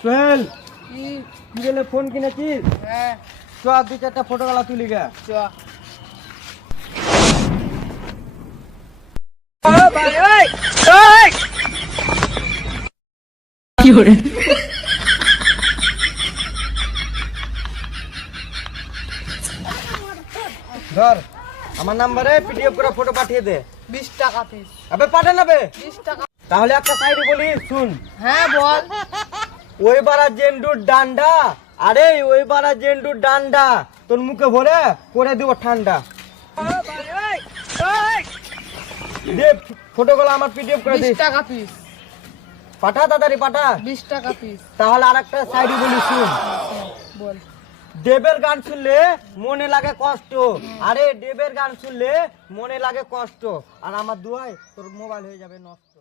সোহেল কি? কি বলে ফোন কিনেছিস? হ্যাঁ চ দুই চারটা ফটোগুলা তুলি গে। চ। ভাই ওই ওই কি hore ধর আমার নাম্বারে পিডিএফ করে ফটো পাঠিয়ে দে। 20 টাকা পিস। আবে পাঠা নাবে 20 টাকা। তাহলে একটা সাইডে বলি শুন। হ্যাঁ বল। ওই বারা জেন্ডুর ডান্ডা, আরে ওই বারা জেন্ডুর ডান্ডা তোর মুখে ভরে করে দিব ঠান্ডা। ভাই ওই ওই দে ফটোগুলো আমার পিডিএফ করে দে। 20 টাকা পিস। পাঠা তাড়াতাড়ি পাঠা। 20 টাকা পিস। তাহলে আরেকটা সাইডে বলি শুন। বল। দেবের গান শুনলে মনে লাগে কষ্ট, আরে দেবের গান শুনলে মনে লাগে কষ্ট, আর আমার দুয়ায় তোর মোবাইল হয়ে যাবে নষ্ট।